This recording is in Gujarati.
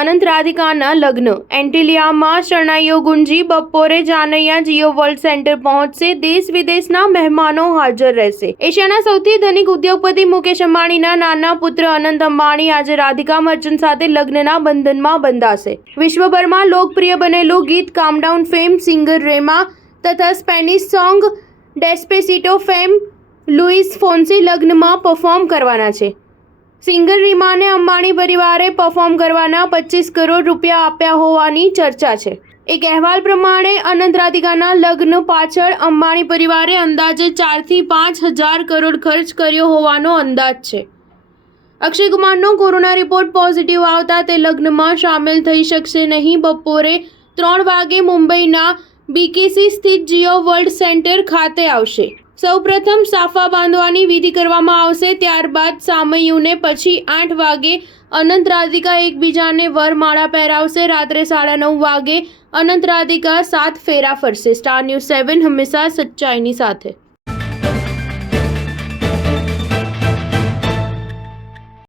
અનંત રાધિકાના લગ્ન એન્ટિલિયામાં શરણાઈઓ ગુંજી બપોરે જાનૈયા જીઓ વર્લ્ડ સેન્ટર પહોંચશે. દેશ વિદેશના મહેમાનો હાજર રહેશે. એશિયાના સૌથી ધનિક ઉદ્યોગપતિ મુકેશ અંબાણીના નાના પુત્ર અનંત અંબાણી આજે રાધિકા મર્ચન્ટ સાથે લગ્નના બંધનમાં બંધાશે. વિશ્વભરમાં લોકપ્રિય બનેલું ગીત કામ ડાઉન ફેમ સિંગર રેમા તથા સ્પેનિશ સોંગ ડેસ્પેસિટો ફેમ લુઇસ ફોન્સી લગ્નમાં પરફોર્મ કરવાના છે. સિંગર રીમાને અંબાણી પરિવારે પરફોર્મ કરવાના 25 કરોડ રૂપિયા આપ્યા હોવાની ચર્ચા છે. એક અહેવાલ પ્રમાણે અનંત રાધિકાના લગ્ન પાછળ અંબાણી પરિવારે અંદાજે 4 થી 5 હજાર કરોડ ખર્ચ કર્યો હોવાનો અંદાજ છે. અક્ષય કુમારનો કોરોના રિપોર્ટ પોઝિટિવ આવતા તે લગ્નમાં સામેલ થઈ શકશે નહીં. બપોરે 3 વાગે મુંબઈના બીકેસી સ્થિત જીઓ વર્લ્ડ સેન્ટર ખાતે આવશે. સૌપ્રથમ સાફા બાંધવાની વિધિ કરવામાં આવશે. ત્યારબાદ સામૈયુને પછી 8 વાગે અનંત રાધિકા એકબીજાને વરમાળા પહેરાવશે. રાત્રે 9:30 વાગે અનંત રાધિકા 7 ફેરા ફરશે. સ્ટાર ન્યૂઝ 7 હંમેશા સચ્ચાઈની સાથે.